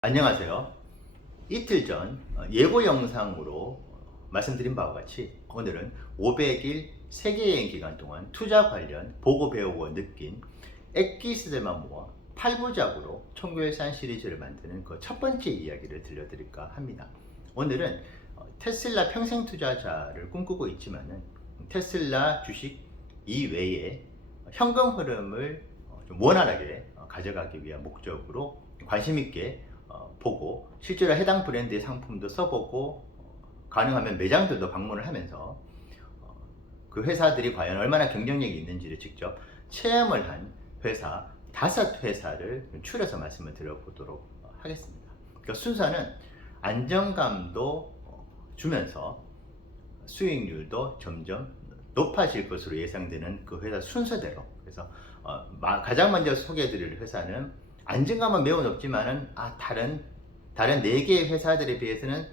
안녕하세요. 이틀 전 예고 영상으로 말씀드린 바와 같이 오늘은 500일 세계여행 기간 동안 투자 관련 보고 배우고 느낀 엑기스들만 모아 8부작으로 총결산 시리즈를 만드는 그 첫 번째 이야기를 들려드릴까 합니다. 오늘은 테슬라 평생 투자자를 꿈꾸고 있지만은 테슬라 주식 이외에 현금 흐름을 좀 원활하게 가져가기 위한 목적으로 관심 있게 보고 실제로 해당 브랜드의 상품도 써보고 가능하면 매장들도 방문을 하면서 그 회사들이 과연 얼마나 경쟁력이 있는지를 직접 체험을 한 회사 5회사를 추려서 말씀을 드려보도록 하겠습니다. 그러니까 순서는 안정감도 주면서 수익률도 점점 높아질 것으로 예상되는 그 회사 순서대로, 그래서 가장 먼저 소개해드릴 회사는 안정감은 매우 높지만은 다른 4개의 회사들에 비해서는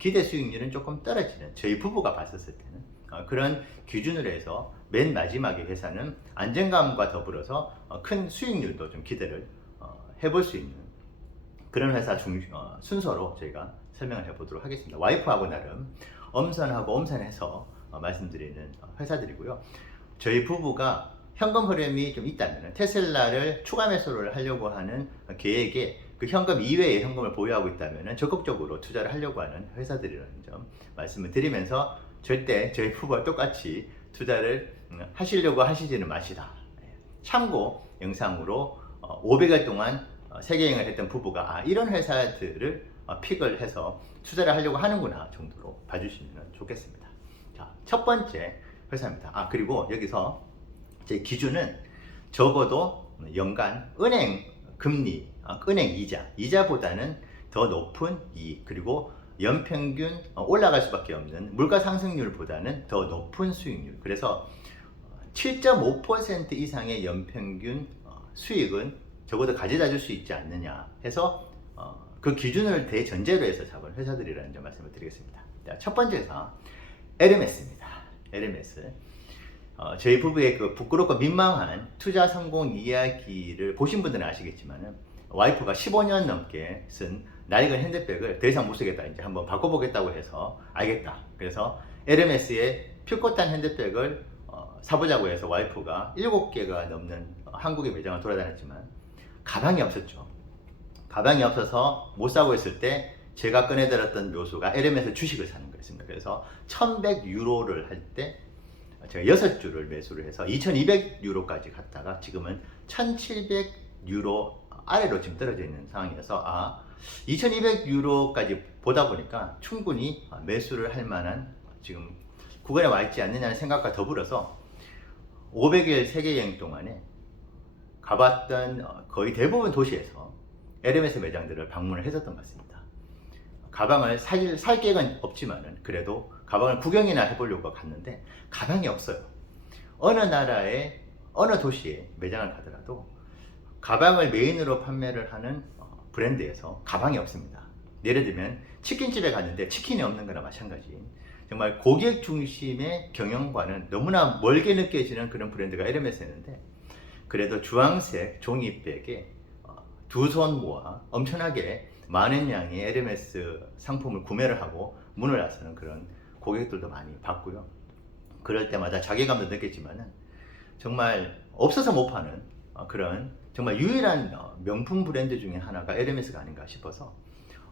기대 수익률은 조금 떨어지는, 저희 부부가 봤었을 때는 그런 기준으로 해서 맨 마지막의 회사는 안정감과 더불어서 큰 수익률도 좀 기대를 해볼 수 있는 그런 회사 순서로 저희가 설명을 해보도록 하겠습니다. 와이프하고 나름 엄선하고 엄선해서 말씀드리는 회사들이고요. 저희 부부가 현금 흐름이 좀 있다면 테슬라를 추가 매수를 하려고 하는 계획에 그 현금 이외의 현금을 보유하고 있다면 적극적으로 투자를 하려고 하는 회사들이라는 점 말씀을 드리면서, 절대 저희 부부와 똑같이 투자를 하시려고 하시지는 마시라. 참고 영상으로 500일 동안 세계여행을 했던 부부가 이런 회사들을 픽을 해서 투자를 하려고 하는구나 정도로 봐주시면 좋겠습니다. 자, 첫 번째 회사입니다. 그리고 여기서 제 기준은 적어도 연간 은행 금리, 은행 이자보다는 더 높은 이익, 그리고 연평균 올라갈 수밖에 없는 물가 상승률보다는 더 높은 수익률. 그래서 7.5% 이상의 연평균 수익은 적어도 가져다 줄 수 있지 않느냐 해서 그 기준을 대전제로 해서 잡은 회사들이라는 점 말씀을 드리겠습니다. 자, 첫 번째 회사 에르메스입니다. 에르메스. 저희 부부의 그 부끄럽고 민망한 투자 성공 이야기를 보신 분들은 아시겠지만, 와이프가 15년 넘게 쓴 낡은 핸드백을 더 이상 못 쓰겠다, 이제 한번 바꿔보겠다고 해서 알겠다. 그래서 에르메스의 퓨코탄 핸드백을 사보자고 해서 와이프가 7개가 넘는 한국의 매장을 돌아다녔지만 가방이 없었죠. 가방이 없어서 못 사고 있을 때 제가 꺼내들었던 묘수가 에르메스 주식을 사는 거였습니다. 그래서 1100유로를 할 때 제가 6주를 매수를 해서 2200유로까지 갔다가 지금은 1700유로 아래로 지금 떨어져 있는 상황이어서 2200유로까지 보다 보니까 충분히 매수를 할 만한 지금 구간에 와 있지 않느냐는 생각과 더불어서 500일 세계여행 동안에 가봤던 거의 대부분 도시에서 에르메스 매장들을 방문을 했었던 것 같습니다. 가방을 살 계획은 없지만은 그래도 가방을 구경이나 해보려고 갔는데 가방이 없어요. 어느 나라의 어느 도시에 매장을 가더라도 가방을 메인으로 판매를 하는 브랜드에서 가방이 없습니다. 예를 들면 치킨집에 갔는데 치킨이 없는 거나 마찬가지인, 정말 고객 중심의 경영과는 너무나 멀게 느껴지는 그런 브랜드가 에르메스였는데, 그래도 주황색 종이백에 두 손 모아 엄청나게 많은 양의 에르메스 상품을 구매를 하고 문을 나서는 그런 고객들도 많이 봤고요. 그럴 때마다 자괴감도 느꼈지만은 정말 없어서 못 파는 그런 정말 유일한 명품 브랜드 중에 하나가 에르메스가 아닌가 싶어서,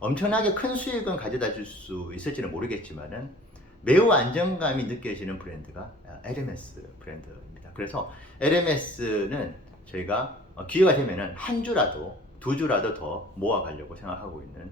엄청나게 큰 수익은 가져다 줄 수 있을지는 모르겠지만은 매우 안정감이 느껴지는 브랜드가 에르메스 브랜드입니다. 그래서 에르메스는 저희가 기회가 되면은 한 주라도 2주라도 더 모아가려고 생각하고 있는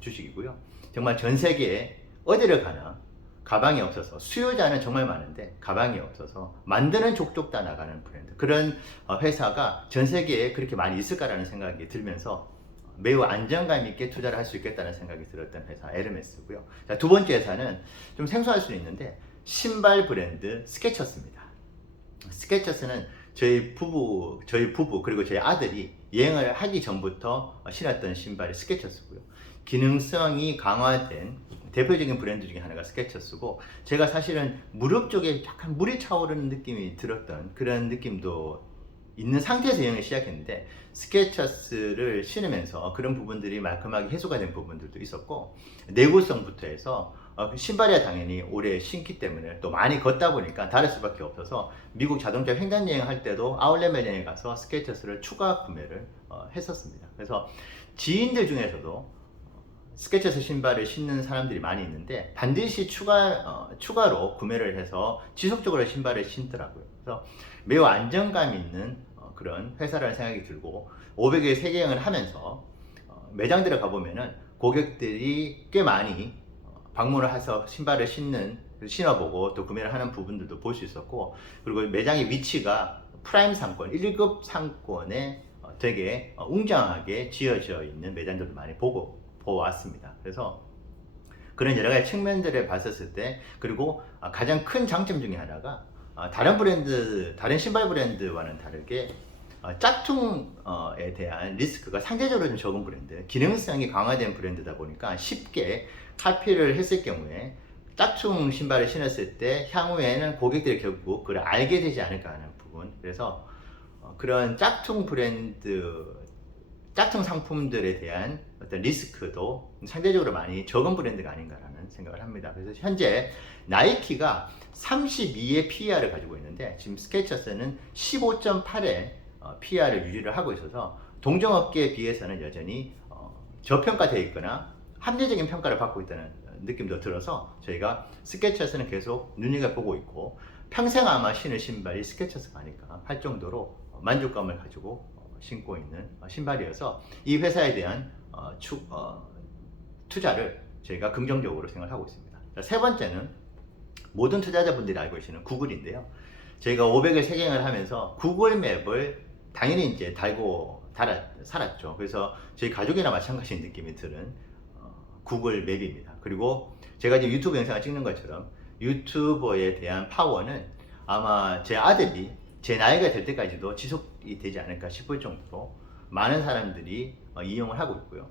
주식이고요. 정말 전 세계에 어디를 가나 가방이 없어서, 수요자는 정말 많은데 가방이 없어서 만드는 족족 다 나가는 브랜드, 그런 회사가 전 세계에 그렇게 많이 있을까라는 생각이 들면서 매우 안정감 있게 투자를 할 수 있겠다는 생각이 들었던 회사 에르메스고요. 자, 두 번째 회사는 좀 생소할 수 있는데 신발 브랜드 스케쳐스입니다. 스케쳐스는 저희 부부 그리고 저희 아들이 여행을 하기 전부터 신었던 신발이 스케쳐스고요. 기능성이 강화된 대표적인 브랜드 중에 하나가 스케쳐스고, 제가 사실은 무릎 쪽에 약간 물이 차오르는 느낌이 들었던 그런 느낌도 있는 상태에서 여행을 시작했는데 스케쳐스를 신으면서 그런 부분들이 말끔하게 해소가 된 부분들도 있었고, 내구성부터 해서 신발이야 당연히 오래 신기 때문에 또 많이 걷다 보니까 다를 수밖에 없어서 미국 자동차 횡단 여행 할 때도 아울렛 매장에 가서 스케쳐스를 추가 구매를 했었습니다. 그래서 지인들 중에서도 스케쳐스 신발을 신는 사람들이 많이 있는데 반드시 추가로 구매를 해서 지속적으로 신발을 신더라고요. 그래서 매우 안정감 있는 그런 회사라는 생각이 들고, 500일 세계여행을 하면서 매장들에 가보면은 고객들이 꽤 많이 방문을 해서 신발을 신어보고 또 구매를 하는 부분들도 볼 수 있었고, 그리고 매장의 위치가 프라임 상권, 1급 상권에 되게 웅장하게 지어져 있는 매장들도 많이 보았습니다. 그래서 그런 여러 가지 측면들을 봤었을 때, 그리고 가장 큰 장점 중에 하나가 다른 신발 브랜드와는 다르게 짝퉁에 대한 리스크가 상대적으로 좀 적은 브랜드, 기능성이 강화된 브랜드다 보니까 쉽게 카피를 했을 경우에 짝퉁 신발을 신었을 때 향후에는 고객들이 결국 그걸 알게 되지 않을까 하는 부분. 그래서 그런 짝퉁 상품들에 대한 어떤 리스크도 상대적으로 많이 적은 브랜드가 아닌가라는 생각을 합니다. 그래서 현재 나이키가 32의 PER을 가지고 있는데, 지금 스케쳐스는 15.8의 PER을 유지를 하고 있어서 동종업계에 비해서는 여전히 저평가되어 있거나 합리적인 평가를 받고 있다는 느낌도 들어서 저희가 스케쳐스는 계속 눈여겨보고 있고, 평생 아마 신을 신발이 스케쳐스가 아닐까 할 정도로 만족감을 가지고 신고 있는 신발이어서 이 회사에 대한 투자를 저희가 긍정적으로 생각하고 있습니다. 세 번째는 모든 투자자분들이 알고 계시는 구글인데요. 저희가 500일 세계여행을 하면서 구글 맵을 당연히 이제 살았죠. 그래서 저희 가족이나 마찬가지인 느낌이 드는 구글 맵입니다. 그리고 제가 지금 유튜브 영상을 찍는 것처럼 유튜버에 대한 파워는 아마 제 아들이 제 나이가 될 때까지도 지속이 되지 않을까 싶을 정도로 많은 사람들이 이용을 하고 있고요.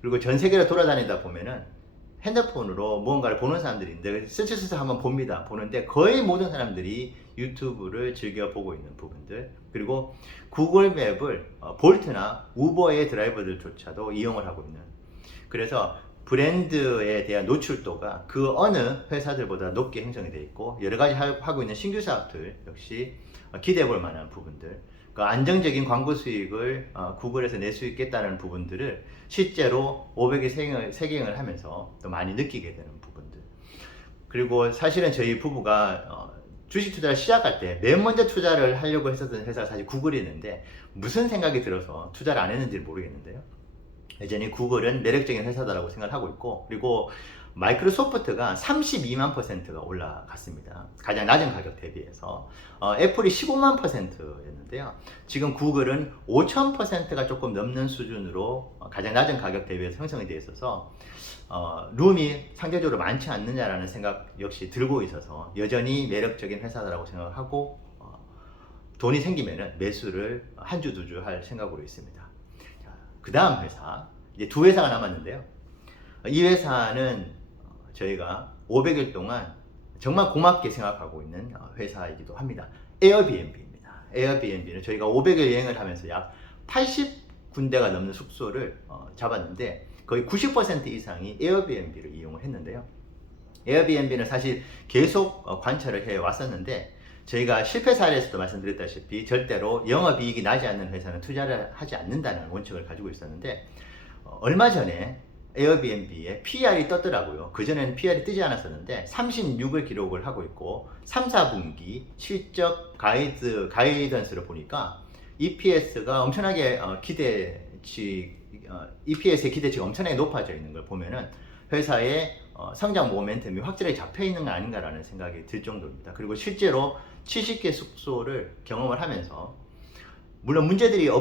그리고 전 세계를 돌아다니다 보면은 핸드폰으로 무언가를 보는 사람들이 있는데 스치스치 한번 보는데 거의 모든 사람들이 유튜브를 즐겨 보고 있는 부분들, 그리고 구글 맵을 볼트나 우버의 드라이버들조차도 이용을 하고 있는, 그래서 브랜드에 대한 노출도가 그 어느 회사들보다 높게 형성이 되어 있고, 여러 가지 하고 있는 신규 사업들 역시 기대해 볼 만한 부분들, 그 안정적인 광고 수익을 구글에서 낼 수 있겠다는 부분들을 실제로 500일 세계여행을 하면서 또 많이 느끼게 되는 부분들. 그리고 사실은 저희 부부가 주식 투자를 시작할 때 맨 먼저 투자를 하려고 했었던 회사가 사실 구글이었는데, 무슨 생각이 들어서 투자를 안 했는지 모르겠는데요. 여전히 구글은 매력적인 회사다라고 생각을 하고 있고, 그리고 마이크로소프트가 32만 %가 올라갔습니다. 가장 낮은 가격 대비해서. 애플이 15만 %였는데요. 지금 구글은 5,000%가 조금 넘는 수준으로 가장 낮은 가격 대비해서 형성이 되어 있어서 룸이 상대적으로 많지 않느냐라는 생각 역시 들고 있어서 여전히 매력적인 회사다라고 생각하고, 돈이 생기면은 매수를 한 주, 두 주 할 생각으로 있습니다. 그 다음 회사, 이제 두 회사가 남았는데요. 이 회사는 저희가 500일 동안 정말 고맙게 생각하고 있는 회사이기도 합니다. 에어비앤비입니다. 에어비앤비는 저희가 500일 여행을 하면서 약 80군데가 넘는 숙소를 잡았는데 거의 90% 이상이 에어비앤비를 이용을 했는데요. 에어비앤비는 사실 계속 관찰을 해 왔었는데, 저희가 실패 사례에서도 말씀드렸다시피 절대로 영업이익이 나지 않는 회사는 투자를 하지 않는다는 원칙을 가지고 있었는데, 얼마 전에 에어비앤비에 PER이 떴더라고요. 그전에는 PER이 뜨지 않았었는데 36을 기록을 하고 있고, 3, 4분기 실적 가이던스를 보니까 EPS가 엄청나게 EPS의 기대치가 엄청나게 높아져 있는 걸 보면은 회사의 성장 모멘텀이 확실하게 잡혀 있는 거 아닌가라는 생각이 들 정도입니다. 그리고 실제로 70개 숙소를 경험을 하면서, 물론 문제점이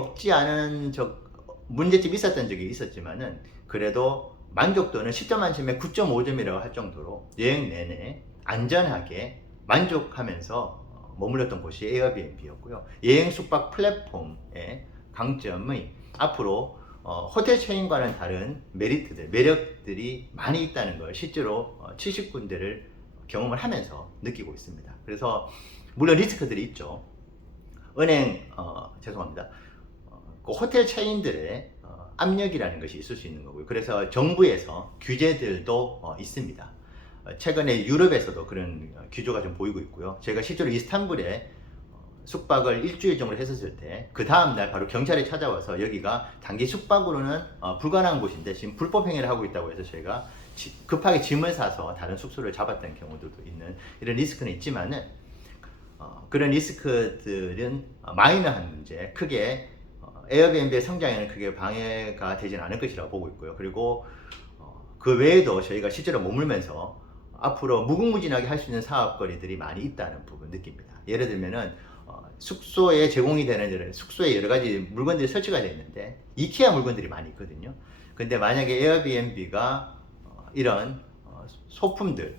있었던 적이 있었지만은 그래도 만족도는 10점 만점에 9.5점이라고 할 정도로 여행 내내 안전하게 만족하면서 머물렀던 곳이 에어비앤비였고요. 여행 숙박 플랫폼의 강점이 앞으로 호텔 체인과는 다른 매력들이 많이 있다는 걸 실제로 70군데를 경험을 하면서 느끼고 있습니다. 그래서 물론 리스크들이 있죠. 은행 죄송합니다. 그 호텔 체인들의 압력이라는 것이 있을 수 있는 거고요. 그래서 정부에서 규제들도 있습니다. 최근에 유럽에서도 그런 규조가 좀 보이고 있고요. 제가 실제로 이스탄불에 숙박을 일주일 정도 했었을 때 그 다음날 바로 경찰이 찾아와서 여기가 단기 숙박으로는 불가능한 곳인데 지금 불법 행위를 하고 있다고 해서 저희가 급하게 짐을 사서 다른 숙소를 잡았던 경우들도 있는 이런 리스크는 있지만은 그런 리스크들은 마이너한 문제, 크게 에어비앤비의 성장에는 크게 방해가 되지는 않을 것이라고 보고 있고요. 그리고 그 외에도 저희가 실제로 머물면서 앞으로 무궁무진하게 할 수 있는 사업거리들이 많이 있다는 부분 느낍니다. 예를 들면은 숙소에 제공이 되는 숙소에 여러 가지 물건들이 설치가 되어 있는데 이케아 물건들이 많이 있거든요. 근데 만약에 에어비앤비가 이런 소품들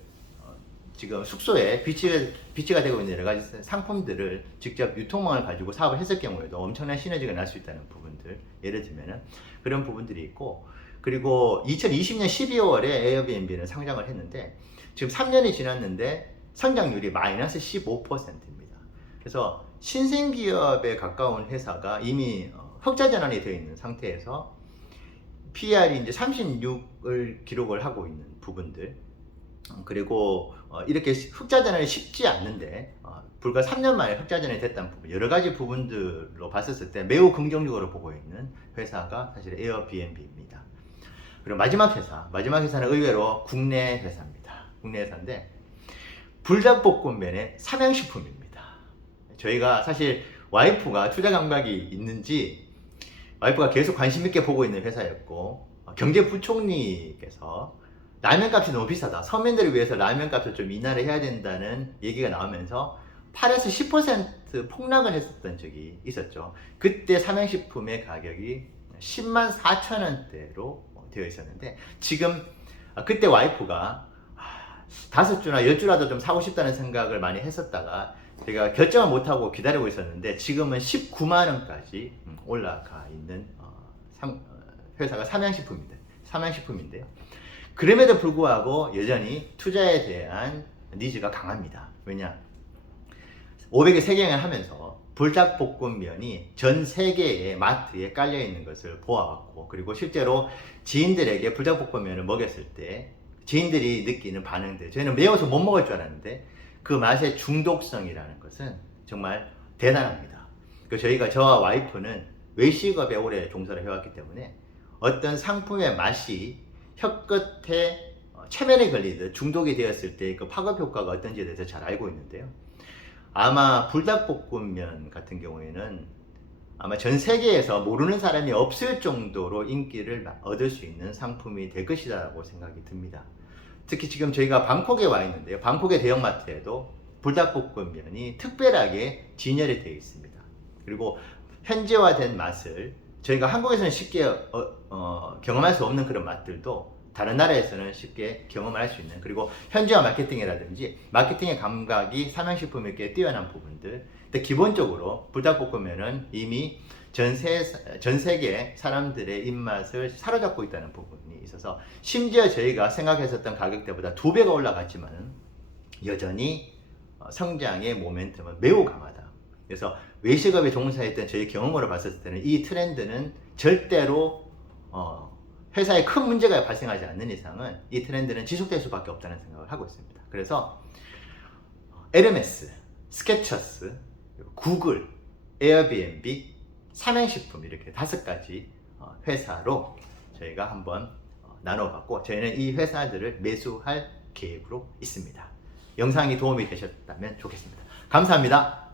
지금 숙소에 비치가 되고 있는 여러 가지 상품들을 직접 유통망을 가지고 사업을 했을 경우에도 엄청난 시너지가 날 수 있다는 부분들, 예를 들면은 그런 부분들이 있고, 그리고 2020년 12월에 에어비앤비는 상장을 했는데 지금 3년이 지났는데 성장률이 마이너스 15%입니다. 그래서 신생기업에 가까운 회사가 이미 흑자 전환이 되어 있는 상태에서 PER이 이제 36을 기록을 하고 있는 부분들, 그리고 이렇게 흑자 전환이 쉽지 않는데 불과 3년 만에 흑자 전환이 됐다는 부분, 여러 가지 부분들로 봤을 때 매우 긍정적으로 보고 있는 회사가 사실 에어비앤비입니다. 그리고 마지막 회사는 의외로 국내 회사입니다. 국내 회사인데 불닭볶음면의 삼양식품입니다. 저희가 사실 와이프가 투자 감각이 있는지 와이프가 계속 관심 있게 보고 있는 회사였고, 경제부총리께서 라면 값이 너무 비싸다, 서민들을 위해서 라면 값을 좀 인하를 해야 된다는 얘기가 나오면서 8에서 10% 폭락을 했었던 적이 있었죠. 그때 삼양식품의 가격이 10만 4천 원대로 되어 있었는데, 지금 그때 와이프가 5주나 10주라도 좀 사고 싶다는 생각을 많이 했었다가 제가 결정을 못하고 기다리고 있었는데 지금은 19만 원까지 올라가 있는 회사가 삼양식품인데요. 그럼에도 불구하고 여전히 투자에 대한 니즈가 강합니다. 왜냐? 500의 세계여행을 하면서 불닭볶음면이 전 세계의 마트에 깔려 있는 것을 보아왔고, 그리고 실제로 지인들에게 불닭볶음면을 먹였을 때 지인들이 느끼는 반응들, 저희는 매워서 못 먹을 줄 알았는데 그 맛의 중독성이라는 것은 정말 대단합니다. 저와 와이프는 외식업에 오래 종사를 해왔기 때문에 어떤 상품의 맛이 혀끝에 체면에 걸리듯 중독이 되었을 때 그 파급 효과가 어떤지에 대해서 잘 알고 있는데요. 아마 불닭볶음면 같은 경우에는 아마 전 세계에서 모르는 사람이 없을 정도로 인기를 얻을 수 있는 상품이 될 것이라고 생각이 듭니다. 특히 지금 저희가 방콕에 와 있는데요. 방콕의 대형마트에도 불닭볶음면이 특별하게 진열이 되어 있습니다. 그리고 현지화된 맛을 저희가 한국에서는 쉽게 경험할 수 없는 그런 맛들도 다른 나라에서는 쉽게 경험할 수 있는, 그리고 현지화 마케팅이라든지 마케팅의 감각이 삼양식품에 뛰어난 부분들. 근데 기본적으로 불닭볶음면은 이미 전 세계 사람들의 입맛을 사로잡고 있다는 부분이 있어서, 심지어 저희가 생각했었던 가격대보다 2배가 올라갔지만 여전히 성장의 모멘텀은 매우 강하다. 그래서 외식업에 종사했던 저희 경험으로 봤을 때는 이 트렌드는 절대로 회사에 큰 문제가 발생하지 않는 이상은 이 트렌드는 지속될 수밖에 없다는 생각을 하고 있습니다. 그래서 에르메스, 스케쳐스, 구글, 에어비앤비, 삼양식품, 이렇게 5가지 회사로 저희가 한번 나눠봤고, 저희는 이 회사들을 매수할 계획으로 있습니다. 영상이 도움이 되셨다면 좋겠습니다. 감사합니다.